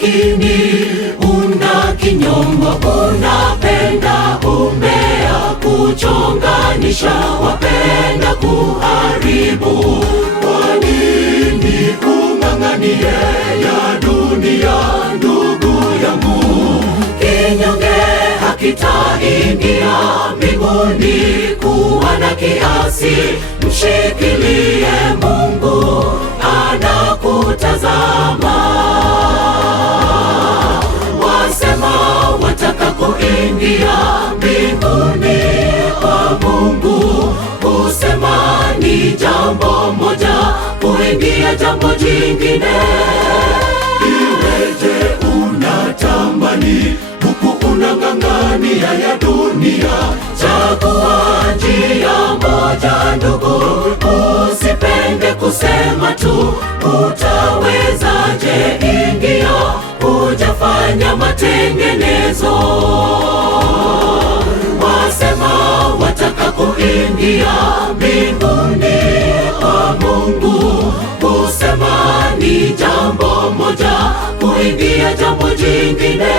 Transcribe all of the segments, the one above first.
lakini una kinyongo, unapenda umbea, kuchonganisha, wapenda kuharibu. Kwa nini ung'ang'anie ya dunia, ndugu yangu? Kinyonge hakitaingia mbinguni. Kuwa na kiasi, mshikilie Mungu, anakutazama. Wasema wataka kuingia mbinguni kwa Mungu, kusema ni jambo moja, kuingia jambo jingine. Iweje unatamani huku unang'ang'ania ya dunia? Chagua njia moja ndugu, usipende kusema tu. Utawezaje ingia hujafanya matengenezo? Wasema wataka kuingia mbinguni kwa Mungu, kusema ni jambo moja, kuingia jambo jingine.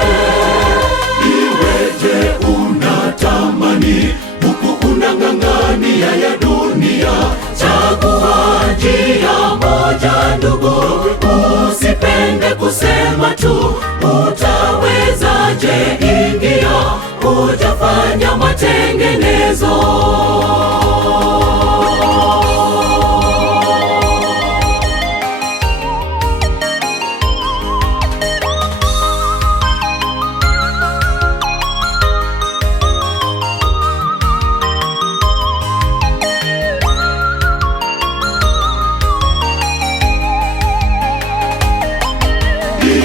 Iweje unatamani huku unang'ang'ania ya dunia? Chagua njia moja ndugu, usipende kusema tu. Utawezaje ingia hujafanya matengenezo?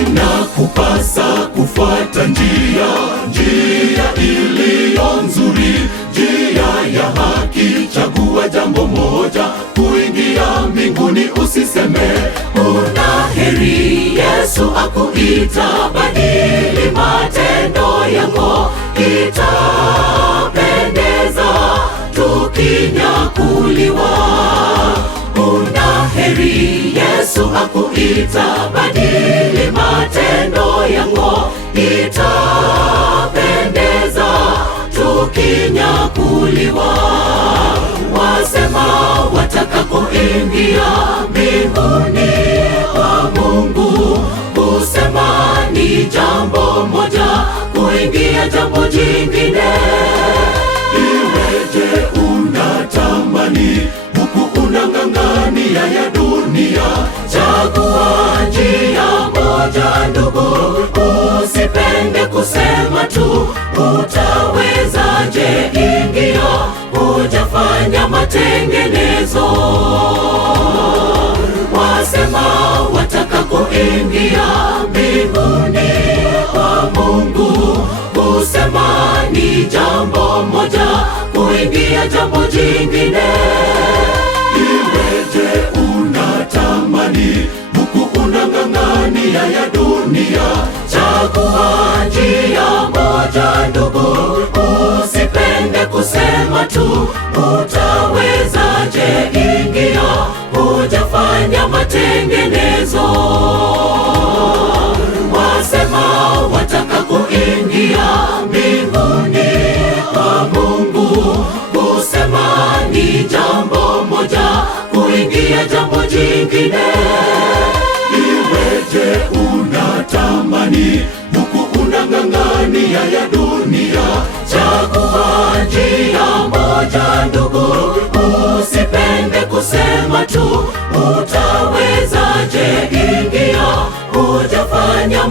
Inakupasa kufuata njia iliyo nzuri, njia ya haki. Chagua jambo moja, kuingia mbinguni. Usiseme una heri, Yesu akuita. Badili matendo yako, itapendeza tukinyakuliwa. Una heri, Yesu akuita. Badili matendo yako, itapendeza tukinyakuliwa. Wasema wataka kuingia mbinguni kwa Mungu, kusema ni jambo moja, kuingia jambo jingine. Iweje unatamani huku unang'ang'ania ya dunia? Chagua njia moja ndugu, usipende kusema tu. Utawezaje ingia hujafanya matengenezo? Wasema wataka kuingia mbinguni kwa Mungu, kusema ni jambo moja, kuingia jambo jingine. Iweje unatamani huku unang'ang'ania ya dunia? Chagua njia moja ndugu, usipende kusema tu. Utawezaje ingia hujafanya matengenezo? Wasema wataka kuingia mbinguni kwa Mungu, kusema ni jambo moja, kuingia jambo jingine. Iweje unatamani huku unang'ang'ania ya dunia? Chagua njia moja ndugu, usipende kusema tu. Utawezaje ingia hujafanya